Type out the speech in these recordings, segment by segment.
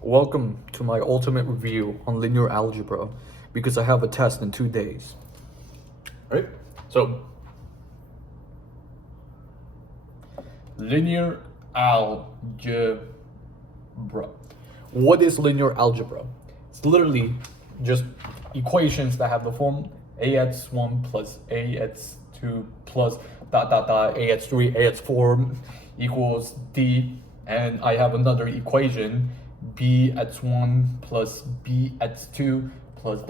Welcome to my ultimate review on linear algebra because I have a test in 2 days. Right? So, linear algebra. What is linear algebra? It's literally just equations that have the form ax1 plus ax2 plus ax3 ax4 equals d, and I have another equation bx1 plus bx2 plus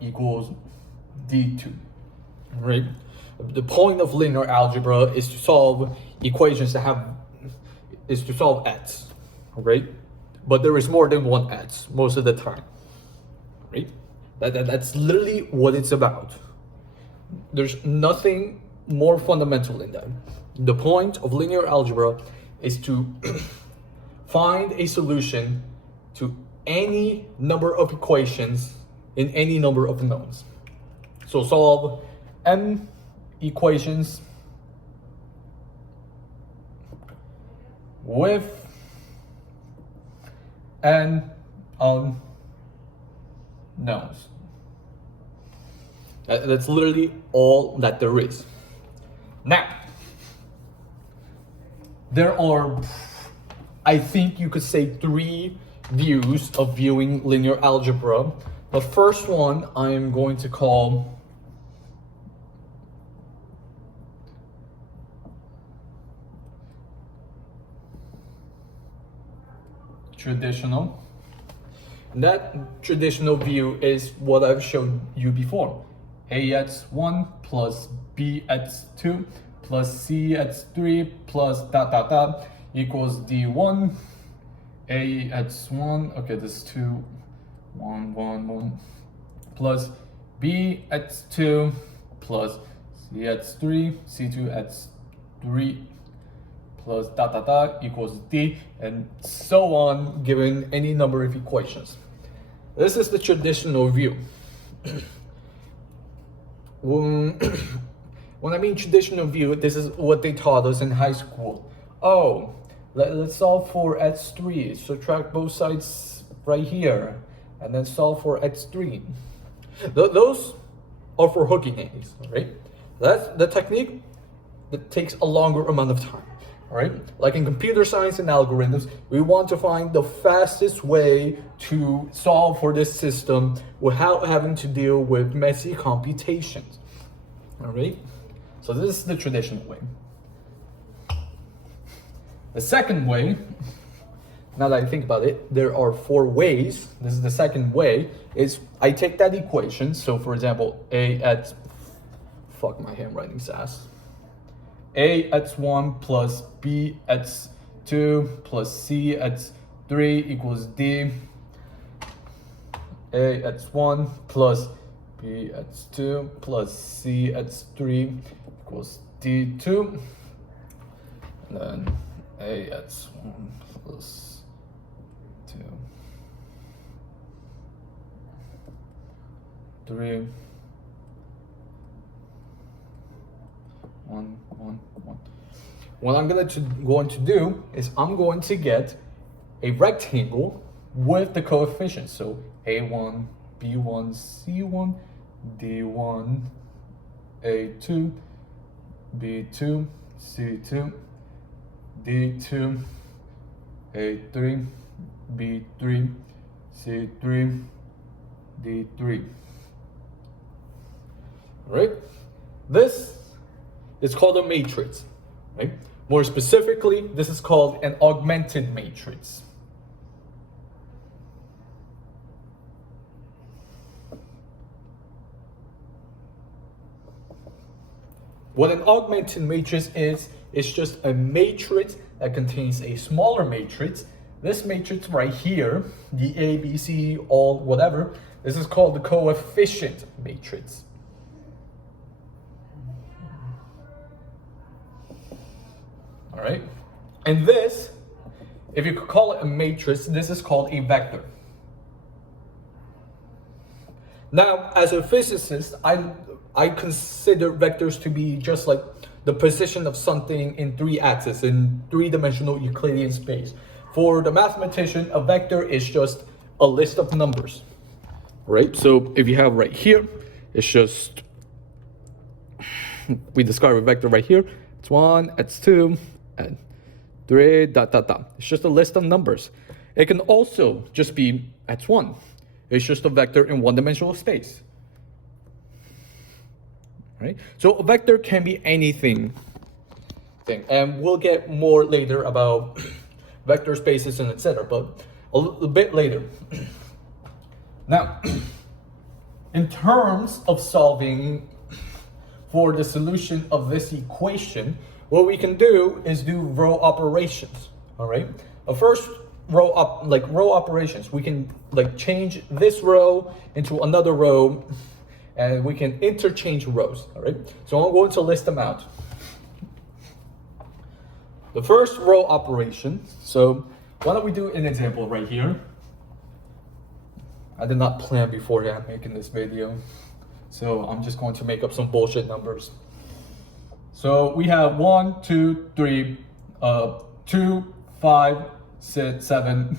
equals d2. Right? The point of linear algebra is to solve equations that solve x, right? But there is more than one x most of the time, right? That's literally what it's about. There's nothing more fundamental than that. The point of linear algebra is to find a solution to any number of equations in any number of knowns. So solve m equations with n unknowns. That's literally all that there is. Now, there are, I think you could say, 3 views of viewing linear algebra. The first one I am going to call traditional. That traditional view is what I've shown you before. ax1 plus bx2 plus cx3 plus equals d1 ax1, okay, this is 2 1 1 1 plus bx2 plus cx3 c2x3 plus equals d, and so on, given any number of equations. This is the traditional view. When I mean traditional view, this is what they taught us in high school. Oh, let's solve for x3, subtract both sides right here, and then solve for x3. Those are for hooking A's, right? That's the technique that takes a longer amount of time. Right? Like in computer science and algorithms, we want to find the fastest way to solve for this system without having to deal with messy computations. All right? So this is the traditional way. The second way, now that I think about it, there are 4 ways. This is the second way, is I take that equation. So for example, fuck my handwriting sass. ax1 plus bx2 plus cx3 equals d. ax1 plus bx2 plus cx3 equals d2. And then ax1 plus 2, 3, 1, 1, 1. What I'm going to do is I'm going to get a rectangle with the coefficients. So a1, b1, c1, d1, a2, b2, c2, d2, a3, b3, c3, d3. All right? This is called a matrix, right? More specifically, this is called an augmented matrix. What an augmented matrix is, it's just a matrix that contains a smaller matrix. This matrix right here, the A, B, C, all whatever, this is called the coefficient matrix. All right, and this, if you could call it a matrix, this is called a vector. Now, as a physicist, I consider vectors to be just like the position of something in 3 axes, in 3-dimensional Euclidean space. For the mathematician, a vector is just a list of numbers, right? So if you have right here, it's just, we describe a vector right here. It's 1, it's 2, and 3, dot, dot, dot. It's just a list of numbers. It can also just be it's 1. It's just a vector in one-dimensional space. Right? So a vector can be anything. And we'll get more later about vector spaces and etc. But a little bit later. Now, in terms of solving for the solution of this equation, what we can do is do row operations. All right. First, row operations. We can change this row into another row, and we can interchange rows. All right. So I'm going to list them out. The first row operation. So why don't we do an example right here? I did not plan beforehand making this video, so I'm just going to make up some bullshit numbers. So we have 1, 2, 3, 2, 5, 6, 7,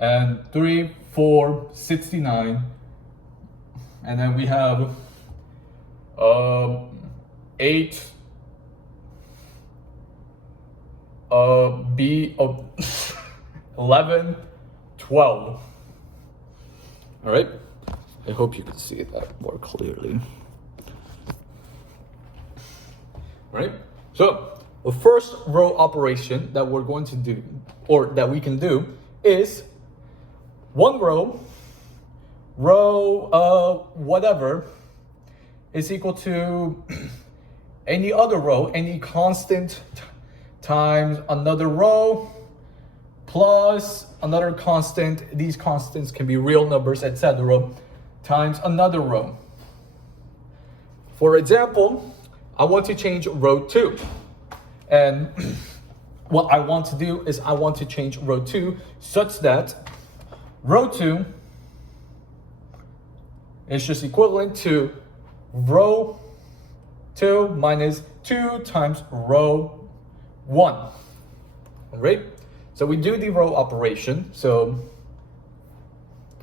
and 3, 4, 69, and then we have 8, B, 11, 12. All right. I hope you can see that more clearly. All right. So the first row operation that we're going to do, or that we can do, is one row, whatever, is equal to any other row, any constant times another row plus another constant. These constants can be real numbers, etc., times another row. For example, I want to change row 2. And what I want to do is I want to change row 2 such that row 2 is just equivalent to row 2 minus 2 times row 1. All right? So we do the row operation. So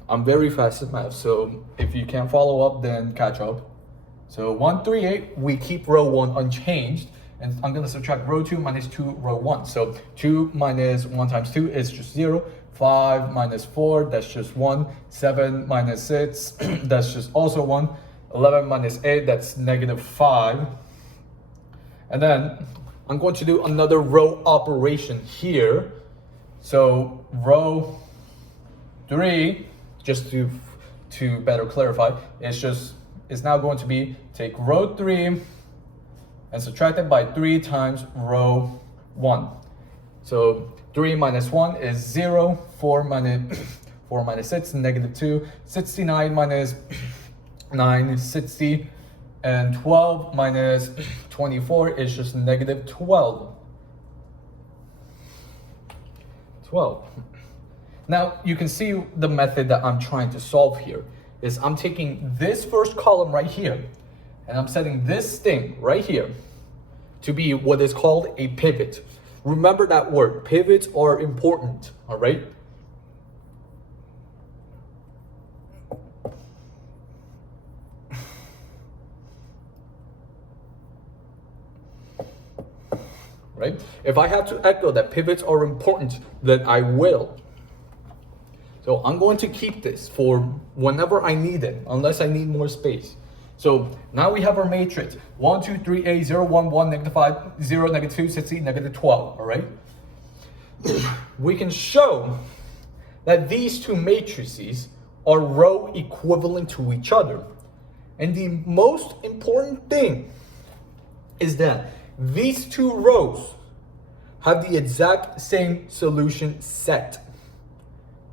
I'm very fast at math, so if you can't follow up, then catch up. So 1, 3, 8, we keep row 1 unchanged, and I'm going to subtract row 2 minus 2 row 1. So 2 minus 1 times 2 is just 0. 5 minus 4, that's just 1. 7 minus 6, that's just also 1. 11 minus 8, that's negative 5. And then I'm going to do another row operation here. So row 3, just to better clarify, it's now going to be take row 3 and subtract it by 3 times row 1. So 3 minus 1 is 0. 4 minus 6, negative 2. 69 minus 9 is 60. And 12 minus 24 is just negative 12. 12. Now you can see the method that I'm trying to solve here is I'm taking this first column right here and I'm setting this thing right here to be what is called a pivot. Remember that word. Pivots are important, all right? Right? If I have to echo that pivots are important, then I will. So I'm going to keep this for whenever I need it, unless I need more space. So now we have our matrix. 1, 2, 3, 8, 0, 1, 1, negative 5, 0, negative 2, 60, negative 12, all right? We can show that these two matrices are row equivalent to each other. And the most important thing is that these two rows have the exact same solution set,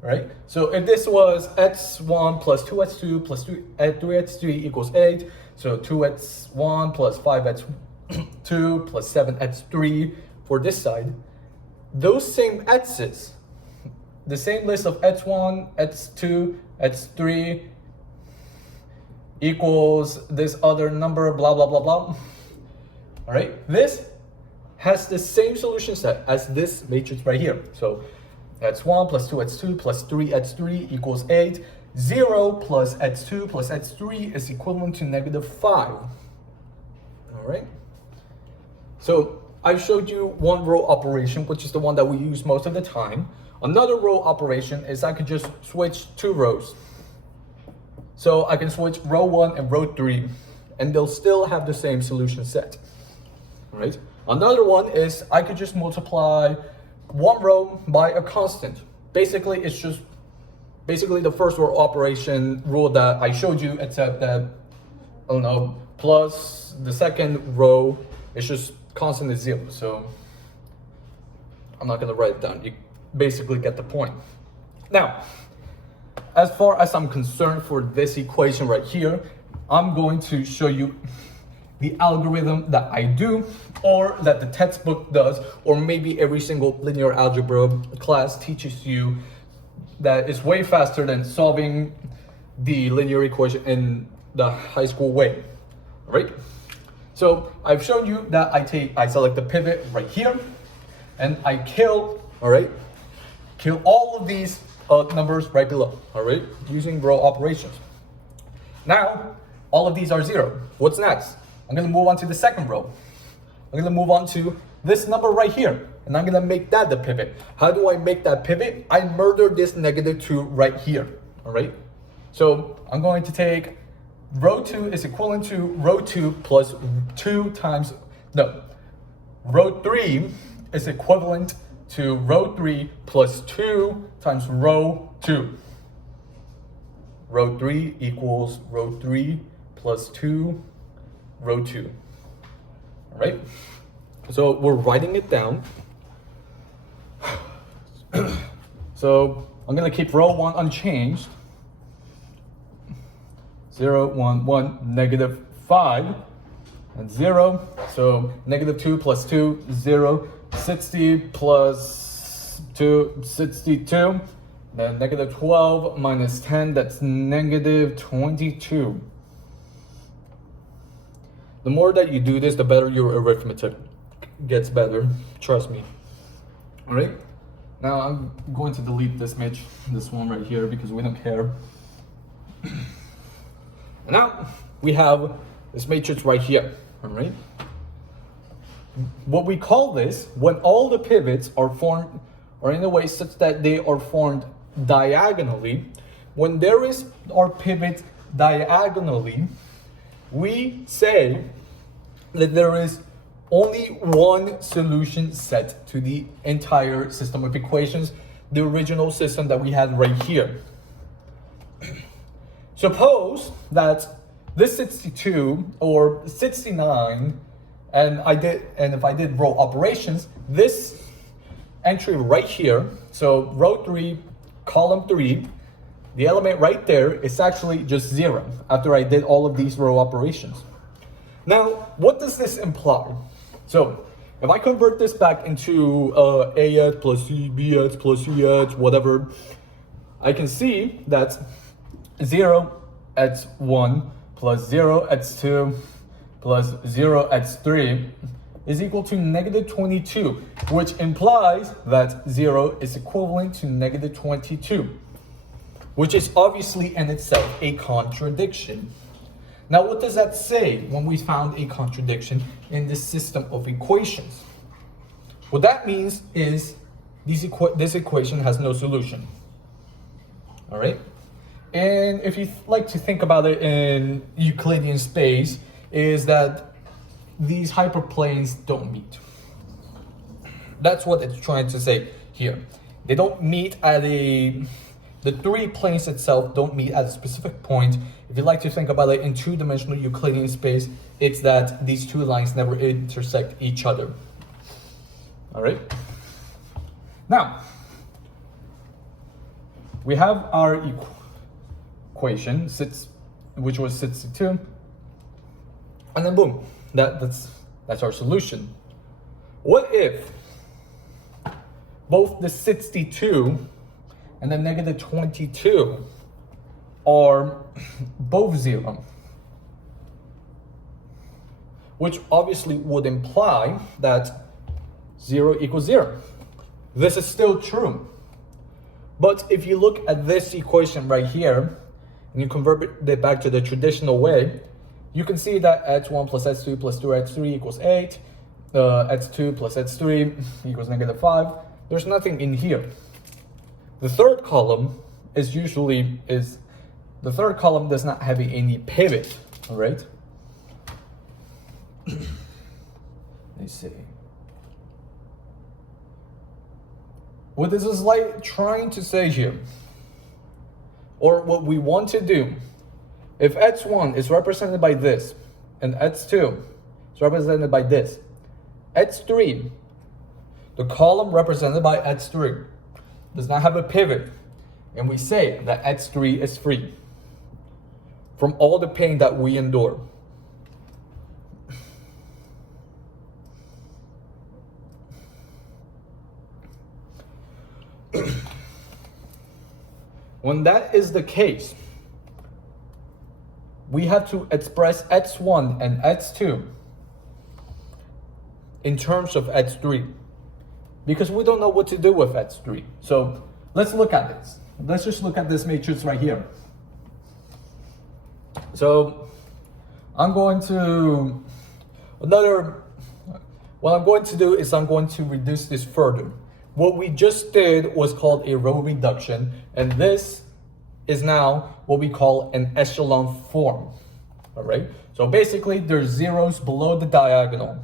right? So if this was x1 plus 2x2 plus 3x3 equals 8, so 2x1 plus 5x2 plus 7x3 for this side, those same x's, the same list of x1, x2, x3 equals this other number, blah, blah, blah, blah. All right, this has the same solution set as this matrix right here. So x1 plus 2x2 plus 3x3 equals 8. 0 plus x2 plus x3 is equivalent to -5. All right. So I showed you one row operation, which is the one that we use most of the time. Another row operation is I could just switch two rows. So I can switch row 1 and row 3, and they'll still have the same solution set. All right. Another one is I could just multiply one row by a constant. Basically, it's just the first row operation rule that I showed you, except that, I don't know, plus the second row is just constant is 0. So I'm not going to write it down. You basically get the point. Now, as far as I'm concerned for this equation right here, I'm going to show you the algorithm that I do, or that the textbook does, or maybe every single linear algebra class teaches you, that is way faster than solving the linear equation in the high school way. All right? So I've shown you that I select the pivot right here, and I kill all of these numbers right below, all right, using row operations. Now, all of these are 0. What's next? I'm going to move on to the second row. I'm going to move on to this number right here, and I'm going to make that the pivot. How do I make that pivot? I murder this -2 right here, all right? So I'm going to take row 2 is equivalent to row 2 plus 2 times, no, row 3 is equivalent to row 3 plus 2 times row 2. Row 3 equals row 3 plus 2, row 2. All right? So we're writing it down. So I'm going to keep row 1 unchanged. 0, 1, 1, -5, and 0. So -2 plus 2, 0. 60 plus 2, 62. Then -12 minus 10, that's -22. The more that you do this, the better your arithmetic gets better. Trust me. All right. Now I'm going to delete this one right here, because we don't care. And now we have this matrix right here. All right. What we call this, when all the pivots are formed, or in a way such that they are formed diagonally, when there is our pivot diagonally, we say that there is only one solution set to the entire system of equations, the original system that we had right here. Suppose that this 62 or 69, and if I did row operations, this entry right here, so row 3, column 3, the element right there is actually just 0 after I did all of these row operations. Now, what does this imply? So, if I convert this back into AX plus BX plus CX, whatever, I can see that 0x1 plus 0x2 plus 0x3 is equal to -22, which implies that 0 is equivalent to -22, which is obviously in itself a contradiction. Now, what does that say when we found a contradiction in this system of equations? What that means is this equation has no solution. All right? And if you like to think about it in Euclidean space, is that these hyperplanes don't meet. That's what it's trying to say here. They don't meet at the three planes itself don't meet at a specific point. If you like to think about it in two-dimensional Euclidean space, it's that these two lines never intersect each other. All right? Now, we have our equation, which was 62, and then boom, that's our solution. What if both the 62 and the -22 are both 0? Which obviously would imply that 0 equals 0. This is still true. But if you look at this equation right here, and you convert it back to the traditional way, you can see that x1 plus x2 plus 2x3 equals 8, x2 plus x3 equals -5. There's nothing in here. The third column the third column does not have any pivot, all right? Let's see. What this is like trying to say here, or what we want to do, if x1 is represented by this, and x2 is represented by this, x3, the column represented by x3, does not have a pivot, and we say that x3 is free from all the pain that we endure. When that is the case, we have to express x1 and x2 in terms of x3, because we don't know what to do with x3. So let's look at this. Let's just look at this matrix right here. So what I'm going to do is I'm going to reduce this further. What we just did was called a row reduction, and this is now what we call an echelon form, all right? So basically there's zeros below the diagonal.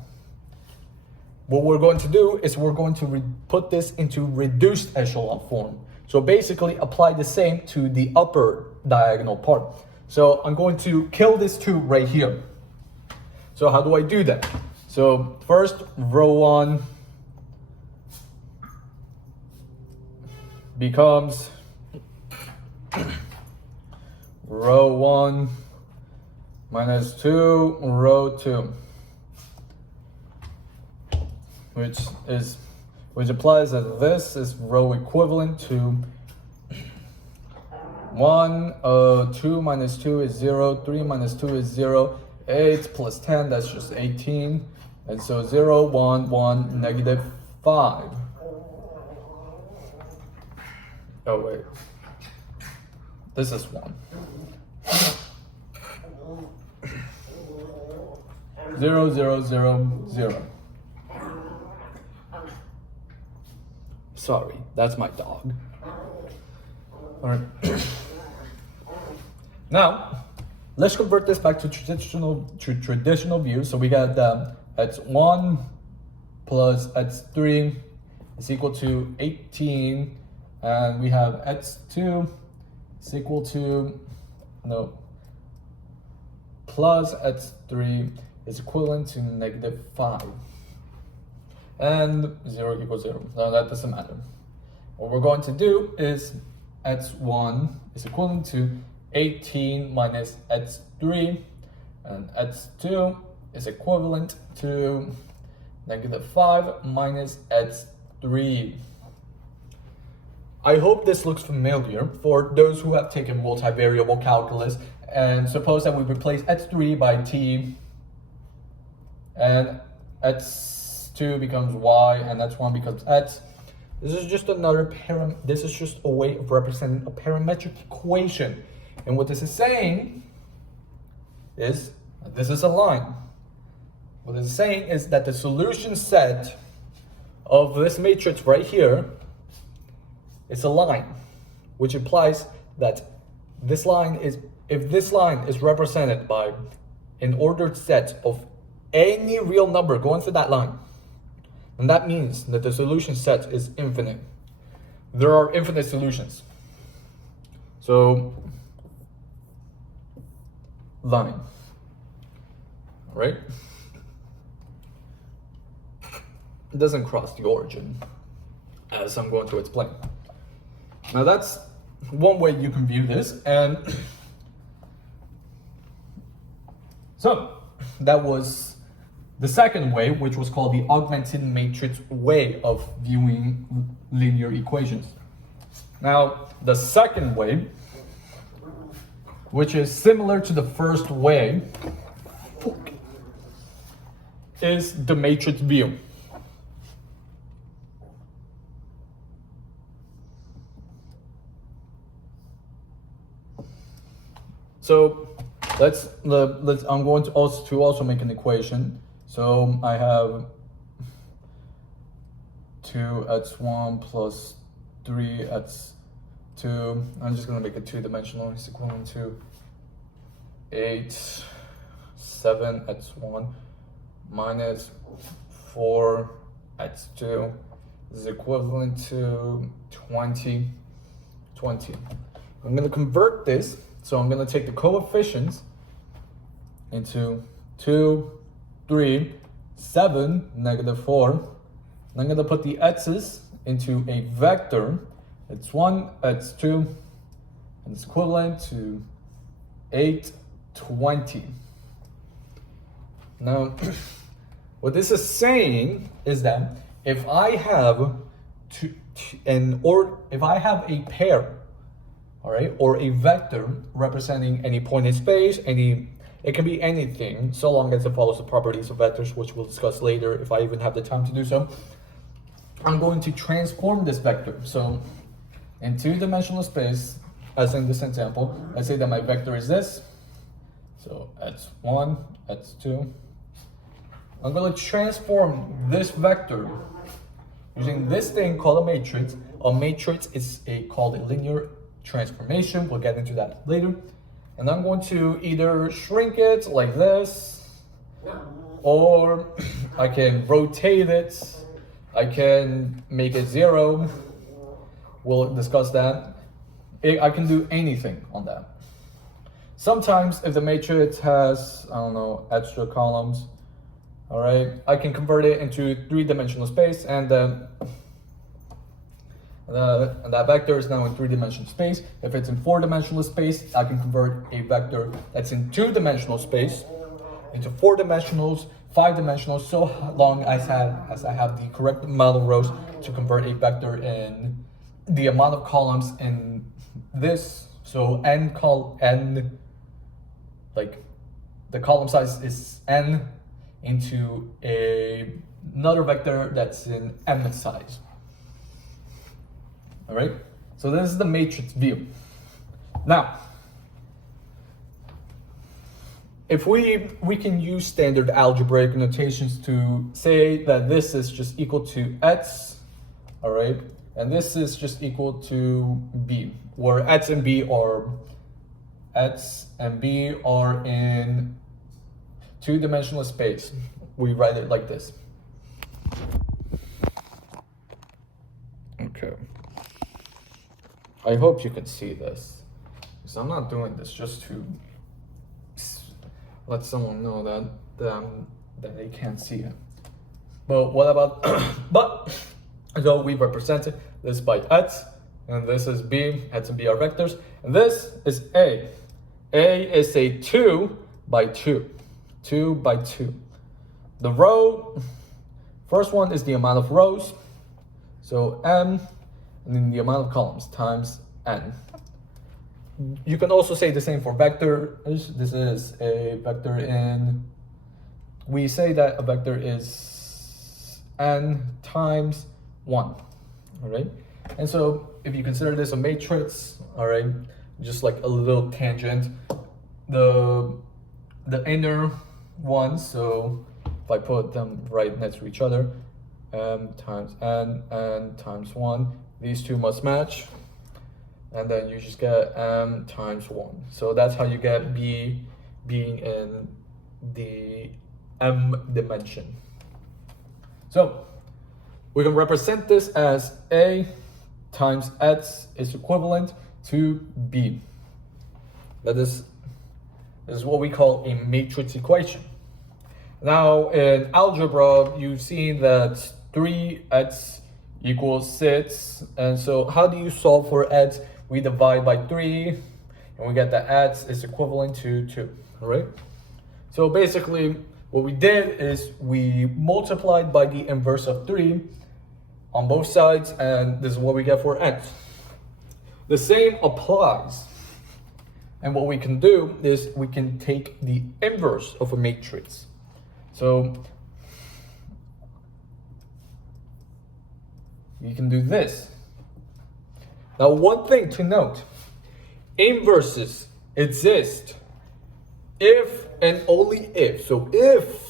What we're going to do is we're going to put this into reduced echelon form. So basically apply the same to the upper diagonal part. So I'm going to kill this 2 right here. So how do I do that? So first, row 1 becomes row 1 minus 2 row 2, which implies that this is row equivalent to 1, 2 minus 2 is 0, 3 minus 2 is 0, 8 plus 10, that's just 18, and so 0, 1, 1, negative 5. Oh wait, this is 1. 0, 0, 0, 0. Sorry, that's my dog. All right. Now, let's convert this back to traditional view. So we got x1 plus x3 is equal to 18, and we have x2 is equal to plus x3 is equivalent to -5, and 0 equals 0. Now that doesn't matter. What we're going to do is x1 is equivalent to 18 minus x3, and x2 is equivalent to -5 minus x3. I hope this looks familiar for those who have taken multivariable calculus. And suppose that we replace x3 by t, and x2 becomes y, and x1 becomes x. This is just this is just a way of representing a parametric equation. And what this is saying is that this is a line. What this is saying is that the solution set of this matrix right here is a line, which implies that this line is, if this line is represented by an ordered set of any real number going through that line, and that means that the solution set is infinite. There are infinite solutions. So, line, right? It doesn't cross the origin, as I'm going to explain. Now that's one way you can view this, and so that was the second way, which was called the augmented matrix way of viewing linear equations. Now, the second way, which is similar to the first way, is the matrix view. So I'm going to also make an equation. So I have 2x1 plus 3x2. I'm just gonna make it two-dimensional. It's equivalent to 7x1 minus 4x2 is equivalent to 20. I'm gonna convert this, so I'm gonna take the coefficients into 2, 3, 7, -4. And I'm gonna put the x's into a vector. It's 1, it's 2, and it's equivalent to 8, 20. Now, what this is saying is that if I have if I have a pair, all right, or a vector representing any point in space, it can be anything, so long as it follows the properties of vectors, which we'll discuss later if I even have the time to do so. I'm going to transform this vector. So in two-dimensional space, as in this example, let's say that my vector is this. So x1, x2. I'm going to transform this vector using this thing called a matrix. A matrix is called a linear transformation. We'll get into that later. And I'm going to either shrink it like this, or I can rotate it. I can make it 0. We'll discuss that. I can do anything on that. Sometimes if the matrix has, I don't know, extra columns, all right, I can convert it into three-dimensional space, and that vector is now in three-dimensional space. If it's in four-dimensional space, I can convert a vector that's in two-dimensional space into four-dimensionals, five-dimensional, so long as I have the correct amount of rows to convert a vector in the amount of columns in this. So like the column size is n into another vector that's in m size. All right, so this is the matrix view. Now, if we can use standard algebraic notations to say that this is just equal to x, all right, and this is just equal to b, where x and b are in two-dimensional space. We write it like this. Okay. I hope you can see this, because I'm not doing this just to let someone know that they can't see it. But what about so we represented this by x, and this is b. X and b are vectors, and this is a. A is a 2 by 2. 2 by 2. The row, first one is the amount of rows, so m, and then the amount of columns times n. You can also say the same for vectors. This is a vector in, we say that a vector is n times 1, all right? And so if you consider this a matrix, all right, just like a little tangent, the inner ones, so if I put them right next to each other, m times n times 1, these two must match, and then you just get m times 1. So that's how you get b being in the m dimension. So we can represent this as a times x is equivalent to b. That is what we call a matrix equation. Now in algebra, you've seen that 3x equals 6, and so how do you solve for x? We divide by 3, and we get that x is equivalent to 2, all right? So basically, what we did is we multiplied by the inverse of 3 on both sides, and this is what we get for x. The same applies. And what we can do is we can take the inverse of a matrix. So you can do this. Now, one thing to note, inverses exist if and only if. So if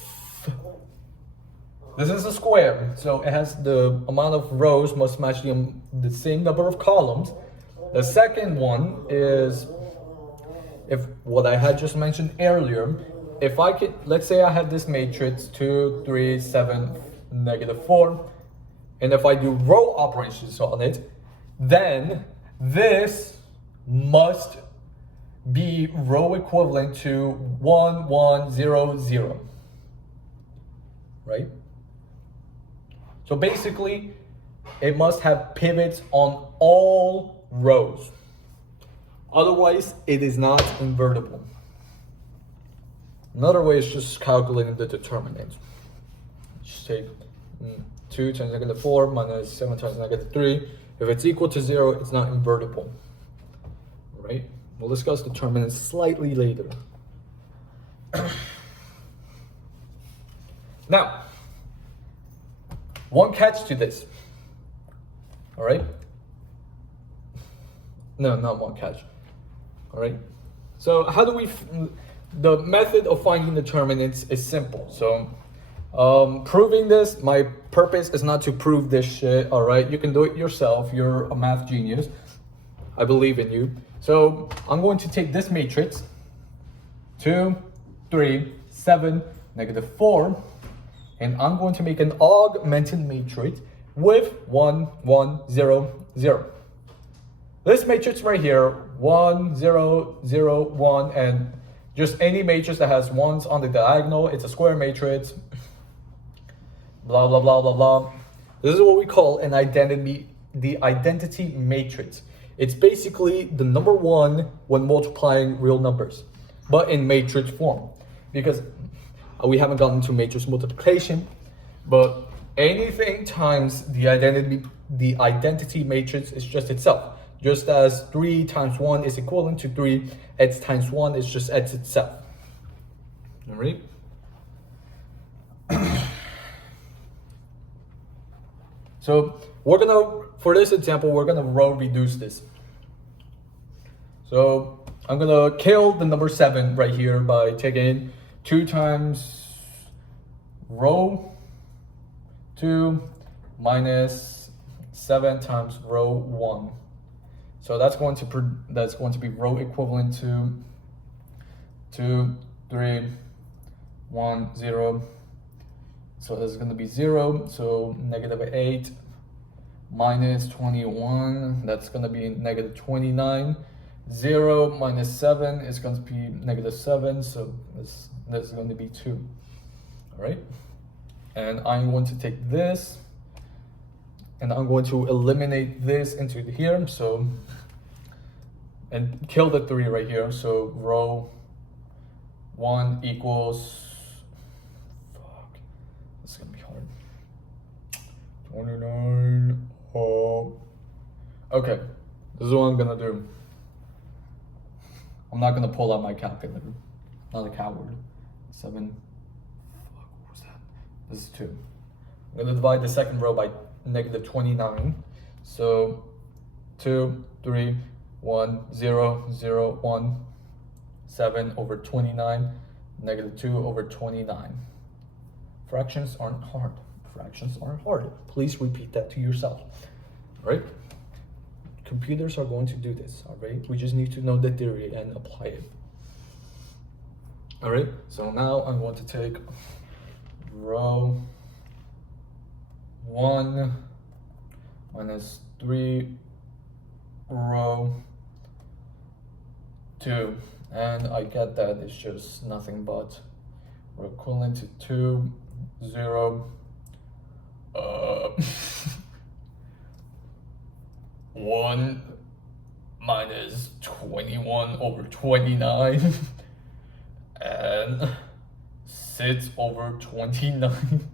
this is a square, so it has the amount of rows must match the same number of columns. The second one is if what I had just mentioned earlier, if I could, let's say I have this matrix 2, 3, 7, -4, and if I do row operations on it, then this must be row equivalent to 1, 1, 0, 0, right? So basically, it must have pivots on all rows. Otherwise, it is not invertible. Another way is just calculating the determinant. Just take 2 times -4 minus 7 times -3. If it's equal to 0, it's not invertible. Right? We'll discuss determinants slightly later. Now, one catch to this. All right? No, not one catch. All right? So how do we... The method of finding determinants is simple. So proving this, my purpose is not to prove this shit, all right? You can do it yourself. You're a math genius. I believe in you. So I'm going to take this matrix, 2, 3, 7, -4, and I'm going to make an augmented matrix with 1, 1, 0, 0. This matrix right here, 1, 0, 0, 1, and just any matrix that has ones on the diagonal, it's a square matrix, blah, blah, blah, blah, blah. This is what we call an identity, the identity matrix. It's basically the number 1 when multiplying real numbers, but in matrix form. Because we haven't gotten to matrix multiplication, but anything times the identity matrix is just itself. Just as 3 times 1 is equivalent to 3, x times 1 is just x itself. All right? So we're gonna, for this example, we're gonna row reduce this. So I'm gonna kill the number 7 right here by taking 2 times row 2 minus 7 times row 1. So that's going to be row equivalent to 2, 3, 1, 0. So that's going to be 0. So -8 minus 21. That's going to be -29. 0 minus 7 is going to be -7. So this is going to be 2. All right. And I'm going to take this, and I'm going to eliminate this into here. So, and kill the 3 right here. So row 1 equals, fuck, this is gonna be hard. 29. Oh, okay. This is what I'm gonna do. I'm not gonna pull out my calculator. Not a coward. 7. Fuck, what was that? This is 2. I'm gonna divide the second row by -29. So 2, 3, 1, 0, 0, 1, 7 over 29, -2 over 29. Fractions aren't hard. Fractions aren't hard. Please repeat that to yourself. All right? Computers are going to do this, all right? We just need to know the theory and apply it. All right? So now I'm going to take row 1 minus 3 row 2, and I get that it's just nothing but we're equivalent to 2, 0, 1 minus 21 over 29 and 6 over 29.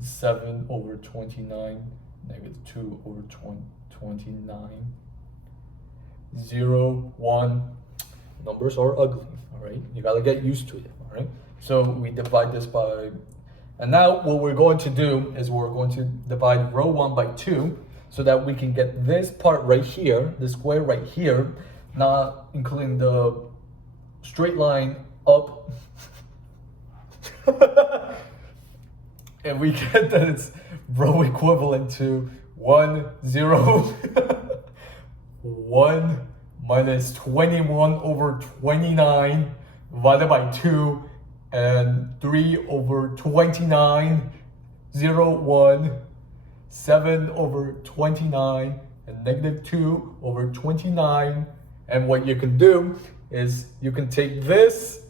7 over 29, -2 over 29, 0, 1. Numbers are ugly, all right? You gotta get used to it, all right? So we divide this by, and now what we're going to do is we're going to divide row 1 by 2 so that we can get this part right here, the square right here, not including the straight line up. And we get that it's row equivalent to 1, 0, 1 minus 21 over 29 divided by 2, and 3 over 29, 0, 1, 7 over 29, and negative 2 over 29. And what you can do is you can take this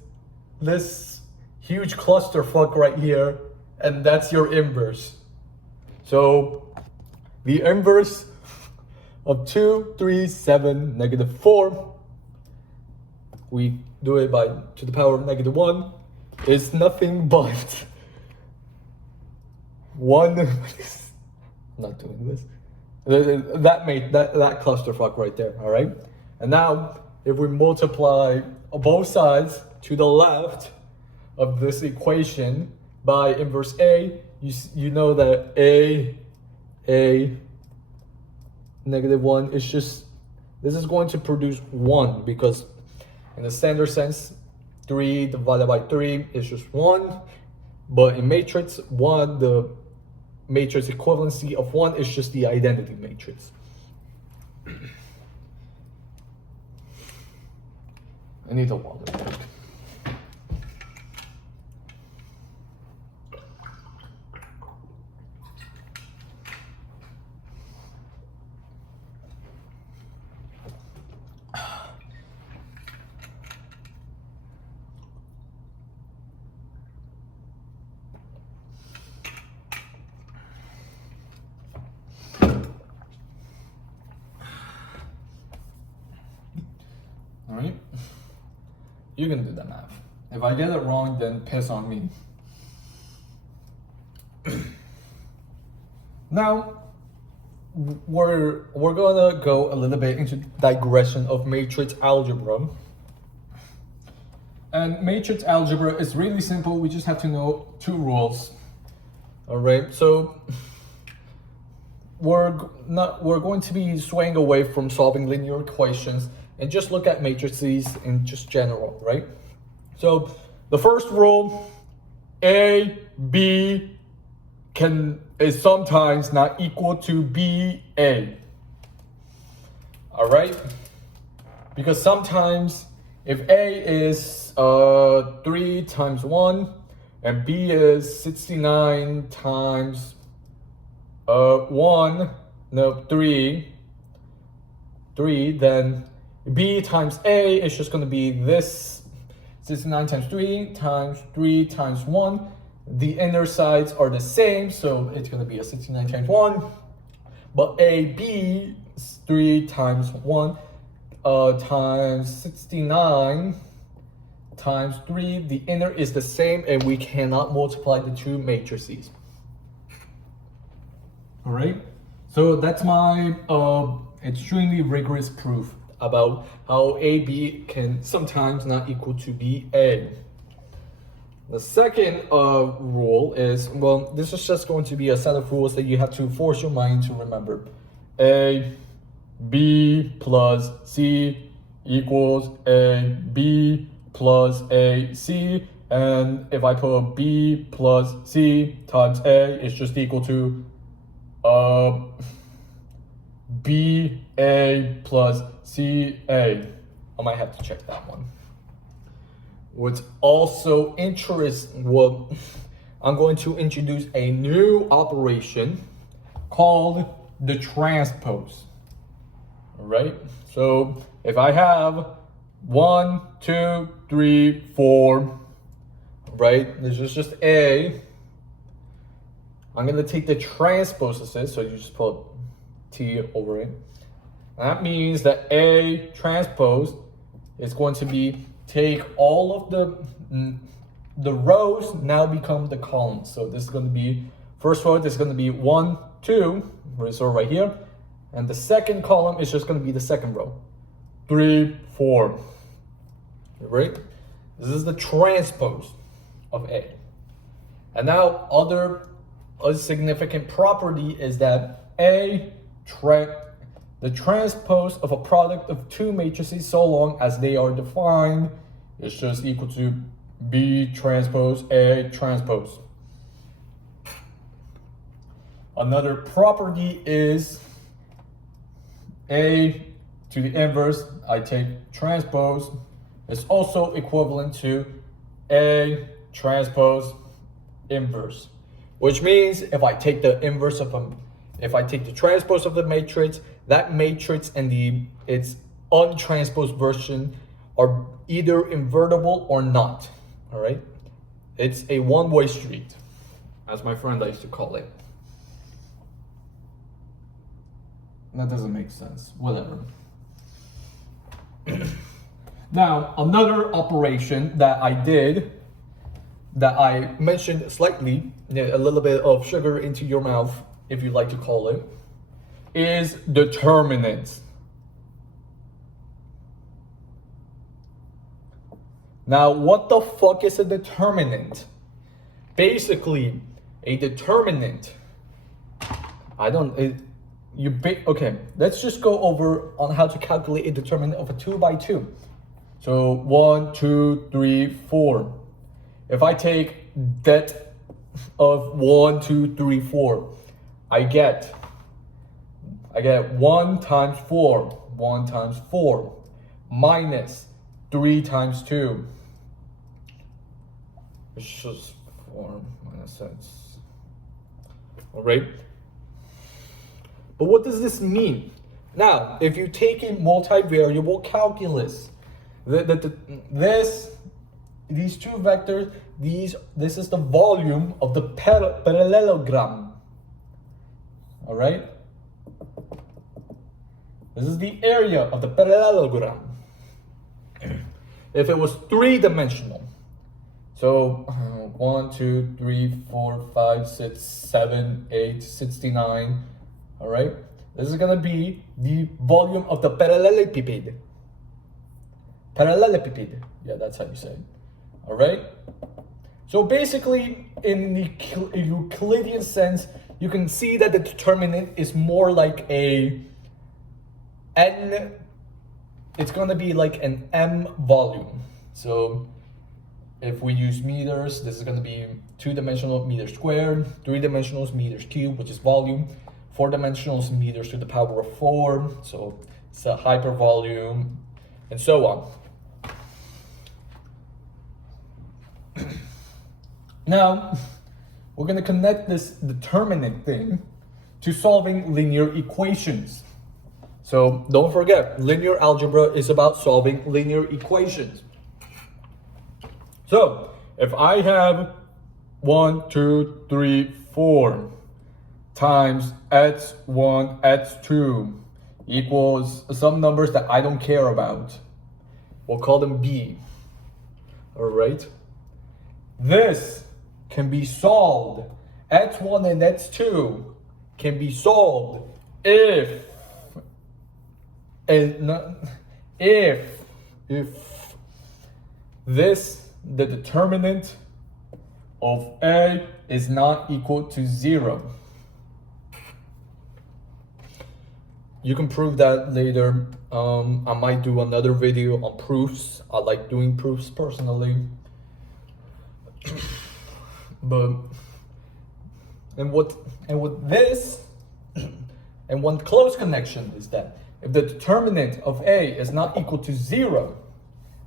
huge clusterfuck right here, and that's your inverse. So the inverse of 2, 3, 7, negative 4, we do it by to the power of negative 1, is nothing but 1. I'm not doing this. That made that clusterfuck right there, all right? And now, if we multiply both sides to the left of this equation by inverse A, you know that A negative 1 is just, this is going to produce 1, because in the standard sense, 3 divided by 3 is just 1. But in matrix 1, the matrix equivalency of 1 is just the identity matrix. I need a water break. All right, you can do the math. If I get it wrong, then piss on me. Now, we're gonna go a little bit into digression of matrix algebra. And matrix algebra is really simple. We just have to know 2 rules. All right, so we're going to be swaying away from solving linear equations and just look at matrices in just general, right? So the first rule, A, B is sometimes not equal to B, A. All right? Because sometimes if A is 3 times 1 and B is 69 times 3, then B times A is just going to be this 69 times 3 times 1. The inner sides are the same, so it's going to be a 69 times 1. But AB is 3 times 1 times 69 times 3. The inner is the same, and we cannot multiply the 2 matrices. All right? So that's my extremely rigorous proof about how AB can sometimes not equal to BA. The second rule is, well, this is just going to be a set of rules that you have to force your mind to remember. A, B plus C equals A, B plus A, C. And if I put B plus C times A, it's just equal to BA plus CA. I might have to check that one. What's also interesting, well, I'm going to introduce a new operation called the transpose. All right, so if I have 1, 2, 3, 4, right, this is just A. I'm going to take the transpose of this, so you just put T over it. That means that A transpose is going to be take all of the rows now become the columns. So this is going to be, first row, this is going to be 1, 2, so right here. And the second column is just going to be the second row. 3, 4. Right? This is the transpose of A. And now a significant property is that the the transpose of a product of two matrices so long as they are defined is just equal to B transpose A transpose. Another property is A to the inverse, I take transpose, is also equivalent to A transpose inverse. Which means if I take the inverse of if I take the transpose of the matrix, that matrix and its untransposed version are either invertible or not. All right? It's a one-way street, as my friend used to call it. That doesn't make sense. Whatever. Now, another operation that I did, that I mentioned slightly, a little bit of sugar into your mouth, if you like to call it, is determinant. Now, what the fuck is a determinant? Basically, a determinant, okay, let's just go over on how to calculate a determinant of a 2 by 2. So 1, 2, 3, 4. If I take that of 1, 2, 3, 4, I get 1 times 4 minus 3 times 2. It's just 4 minus 6. All right. But what does this mean? Now, if you take a multivariable calculus, these two vectors, this is the volume of the parallelogram. All right? This is the area of the parallelogram. If it was three-dimensional, so 1, 2, 3, 4, 5, 6, 7, 8, 69, all right? This is gonna be the volume of the parallelepiped. Parallelepiped, yeah, that's how you say it, all right? So basically, in the Euclidean sense, you can see that the determinant is more like it's gonna be like an M volume. So if we use meters, this is gonna be 2-dimensional meters squared, 3-dimensional meters cubed, which is volume, 4-dimensional meters to the power of 4, so it's a hypervolume, and so on. Now, we're gonna connect this determinant thing to solving linear equations. So don't forget, linear algebra is about solving linear equations. So if I have 1, 2, 3, 4 times x1, x2 equals some numbers that I don't care about, we'll call them B. All right. This can be solved. X1 and X2 can be solved if the determinant of A is not equal to 0. You can prove that later. I might do another video on proofs. I like doing proofs personally. And one close connection is that if the determinant of A is not equal to 0,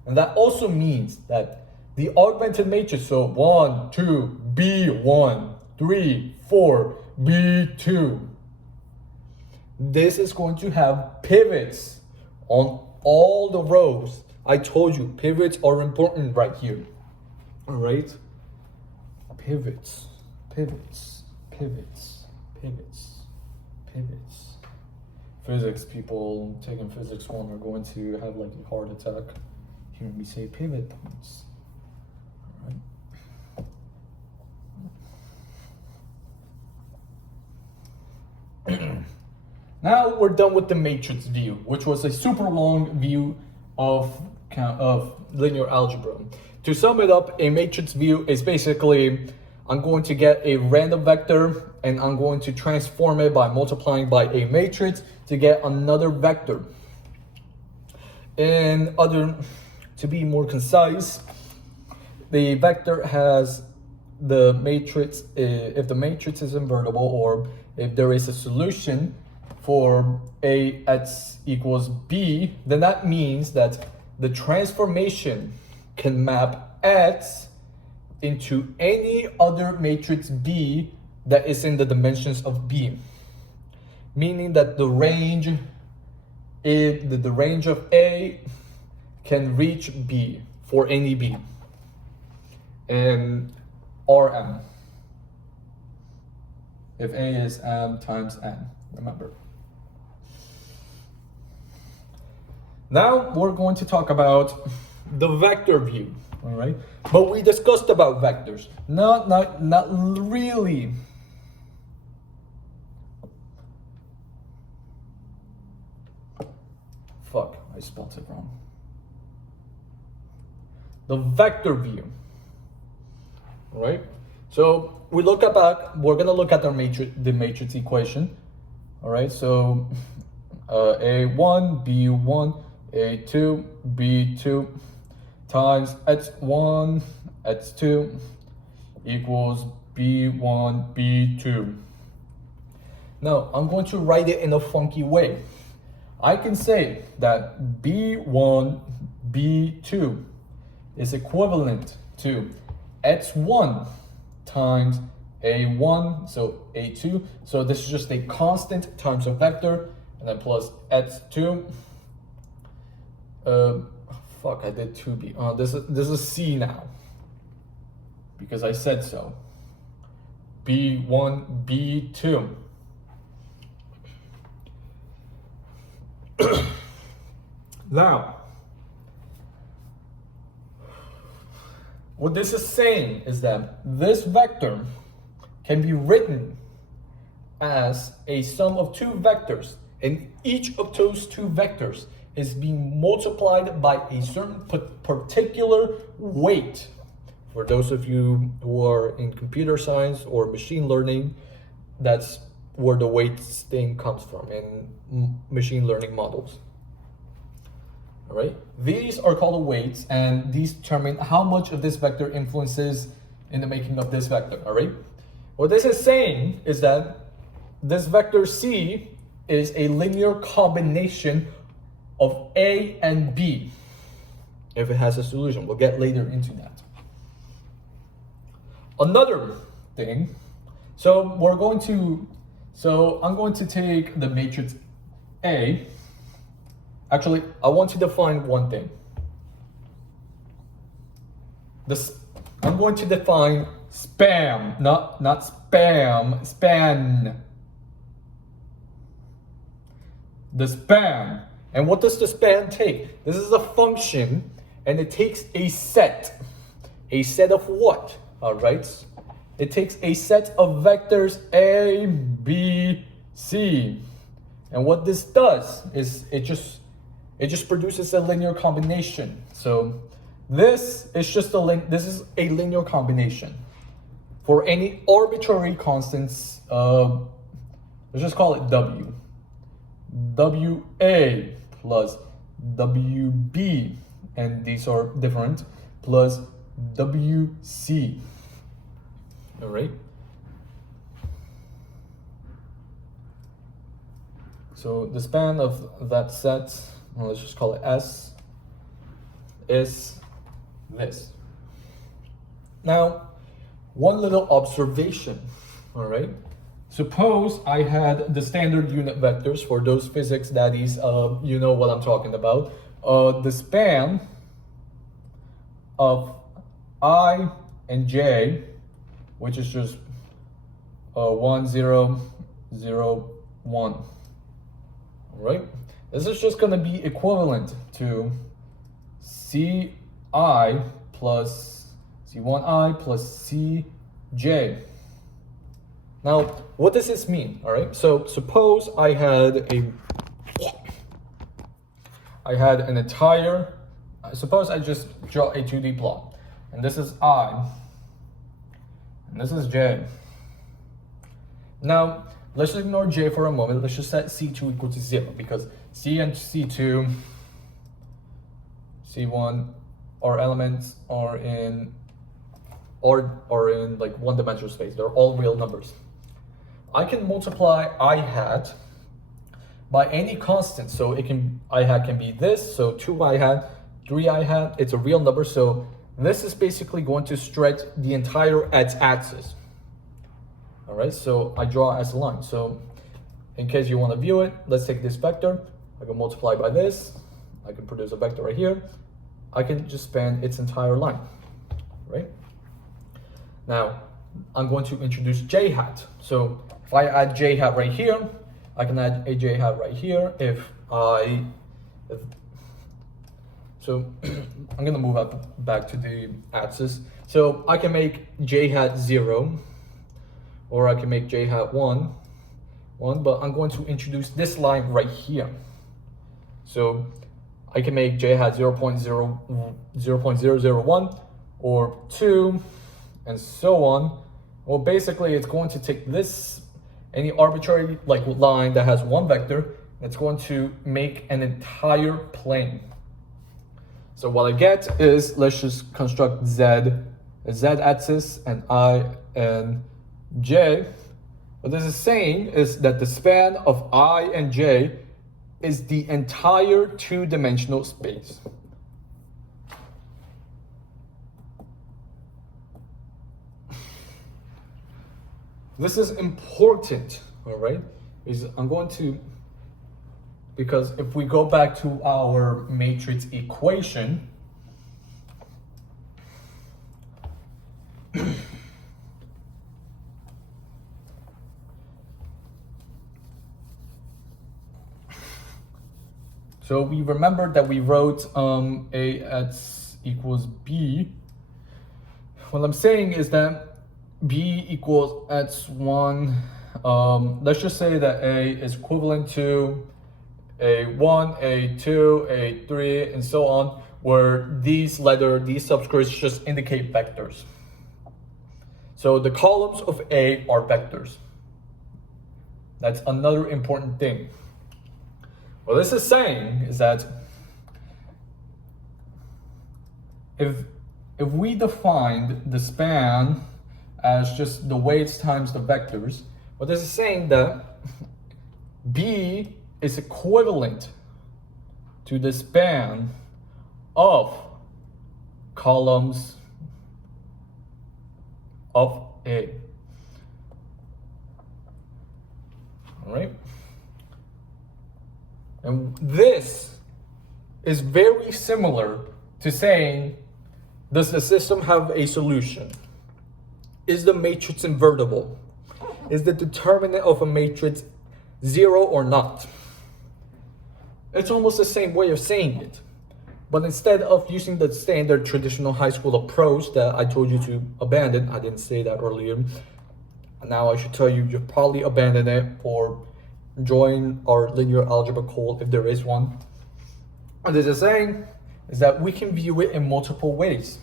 and that also means that the augmented matrix, so 1, 2, B1, 3, 4, B2, this is going to have pivots on all the rows. I told you, pivots are important right here. All right? Pivots, pivots, pivots, pivots, pivots. Physics people taking physics 1 are going to have like a heart attack hearing me say pivot points. All right. Now we're done with the matrix view, which was a super long view of linear algebra. To sum it up, a matrix view is basically I'm going to get a random vector and I'm going to transform it by multiplying by a matrix to get another vector. To be more concise, the vector has the matrix, if the matrix is invertible or if there is a solution for AX equals B, then that means that the transformation can map X into any other matrix B that is in the dimensions of B. Meaning that the range of A can reach B for any B. And Rm. If A is M times N, remember. Now we're going to talk about the vector view, all right? But we discussed about vectors, not really. Fuck, I spelled it wrong. The vector view, all right? So we're gonna look at the matrix equation, all right? So A1, B1, A2, B2 times X1, X2 equals B1, B2. Now, I'm going to write it in a funky way. I can say that B1, B2 is equivalent to X1 times A1, so A2. So this is just a constant times a vector, and then plus X2. Fuck, I did 2B. This is C now, because I said so. B1, B2. Now, what this is saying is that this vector can be written as a sum of two vectors, and each of those two vectors is being multiplied by a certain particular weight. For those of you who are in computer science or machine learning, that's where the weights thing comes from in machine learning models. All right, these are called weights, and these determine how much of this vector influences in the making of this vector. All right, what this is saying is that this vector C is a linear combination of A and B if it has a solution. We'll get later into that. Another thing, I'm going to take the matrix A. Actually, I want to define one thing. I'm going to define spam, not spam, span. The span. And what does the span take? This is a function, and it takes a set. A set of what? All right. It takes a set of vectors A, B, C. And what this does is it just produces a linear combination. So this is a linear combination for any arbitrary constants. Let's just call it W. WA plus WB, and these are different, plus WC. All right. So the span of that set, let's just call it S, is this. Now, one little observation, all right? Suppose I had the standard unit vectors for those physics daddies, you know what I'm talking about. The span of I and J, which is just 1, 0, 0, 1. All right? This is just going to be equivalent to Ci plus C1I plus Cj. Now, what does this mean? All right, so suppose I had an entire, suppose I just draw a 2D plot, and this is I, and this is J. Now, let's ignore J for a moment. Let's just set C2 equal to 0 because C and C2, C1 are elements are in like one-dimensional space. They're all real numbers. I can multiply I hat by any constant. So it can I hat can be this. So 2 I hat, 3 I hat. It's a real number. So this is basically going to stretch the entire x-axis. All right, so I draw as a line. So in case you want to view it, let's take this vector. I can multiply by this. I can produce a vector right here. I can just span its entire line, right? Now, I'm going to introduce j hat. So if I add j hat right here, I can add a j hat right here. So I'm gonna move up back to the axis. So I can make j hat 0, or I can make j hat 1, but I'm going to introduce this line right here. So I can make j hat 0.001 or 2, and so on. Well, basically it's going to take this, any arbitrary like line that has one vector, it's going to make an entire plane. So what I get is, let's just construct z, a z-axis, and I and j. What this is saying is that the span of I and j is the entire two-dimensional space. This is important, all right? I'm going to, because if we go back to our matrix equation, so we remember that we wrote AX equals B. What I'm saying is that B equals x1. Let's just say that A is equivalent to A1, A2, A3, and so on, where these subscripts just indicate vectors. So the columns of A are vectors. That's another important thing. What this is saying is that if we defined the span as just the weights times the vectors, what this is saying that B is equivalent to the span of columns of A. All right? And this is very similar to saying, does the system have a solution? Is the matrix invertible? Is the determinant of a matrix 0 or not? It's almost the same way of saying it. But instead of using the standard traditional high school approach that I told you to abandon, I didn't say that earlier. Now I should tell you, you probably abandon it or join our linear algebra cult if there is one. What this is saying is that we can view it in multiple ways.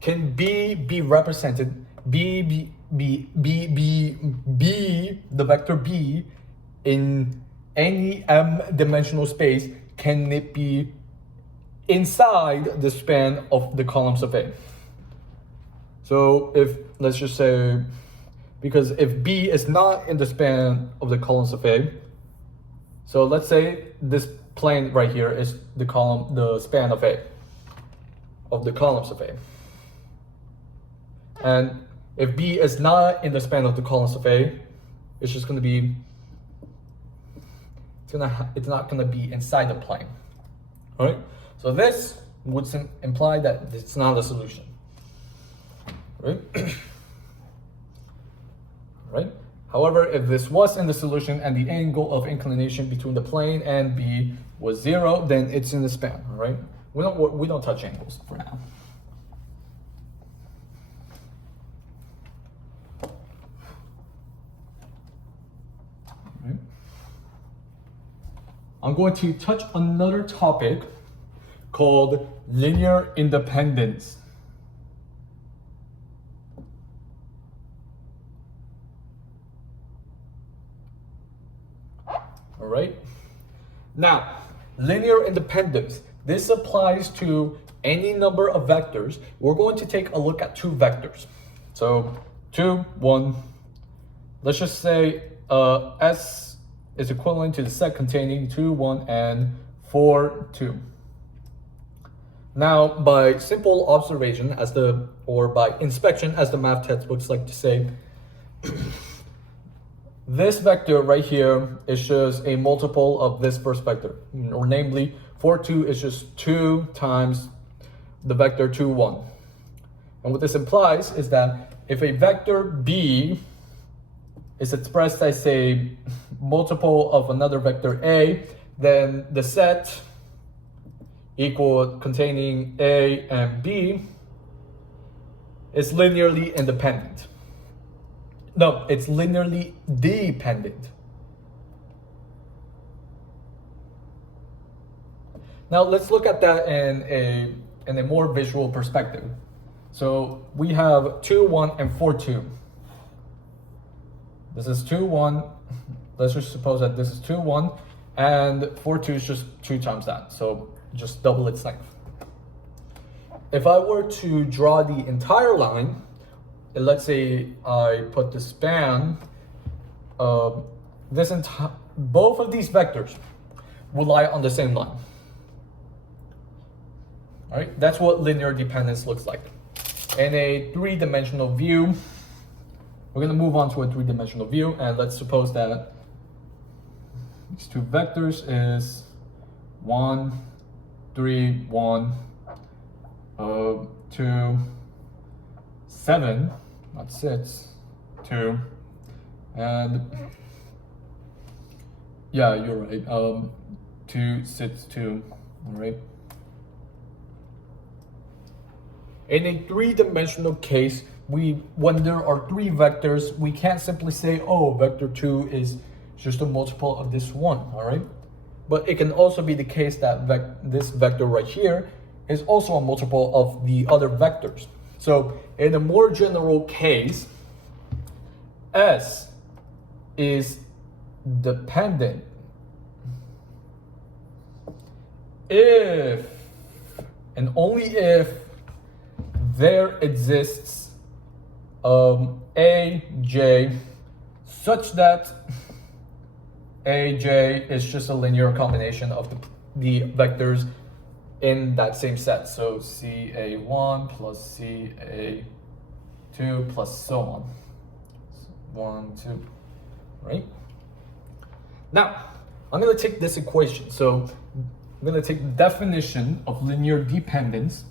Can B be represented, the vector B in any m-dimensional space, can it be inside the span of the columns of A? So if, let's just say, because if B is not in the span of the columns of A, so let's say this plane right here is the span of A, of the columns of A. And if B is not in the span of the columns of A, it's just going to be, it's not going to be inside the plane. All right? So this would imply that it's not a solution. Right? Right? However, if this was in the solution and the angle of inclination between the plane and B was 0, then it's in the span. All right? We don't touch angles for now. I'm going to touch another topic called linear independence. Now, linear independence. This applies to any number of vectors. We're going to take a look at two vectors. So 2, 1. Let's just say S is equivalent to the set containing 2, 1, and 4, 2. Now, by simple observation, or by inspection, as the math textbooks like to say, this vector right here is just a multiple of this first vector, or namely, 4, 2 is just 2 times the vector 2, 1. And what this implies is that if a vector B is expressed as a multiple of another vector A, then the set containing A and B is linearly independent. No, it's linearly dependent. Now let's look at that in a more visual perspective. So we have 2, 1, and 4, 2. This is 2, 1. Let's just suppose that this is 2, 1, and 4, 2 is just 2 times that. So just double its length. If I were to draw the entire line, and let's say I put the span, both of these vectors will lie on the same line. All right, that's what linear dependence looks like. In a three-dimensional view, we're going to move on to a three-dimensional view, and let's suppose that these two vectors is 1, 3, 1, 2, 7, not 6, 2, and yeah, you're right, 2, 6, 2, all right. In a three-dimensional case, when there are three vectors, we can't simply say, oh, vector 2 is just a multiple of this one, all right? But it can also be the case that this vector right here is also a multiple of the other vectors. So in a more general case, S is dependent if and only if there exists AJ such that AJ is just a linear combination of the vectors in that same set. So CA1 plus CA2 plus so on. 1, 2, right? Now, I'm going to take this equation. So I'm going to take the definition of linear dependence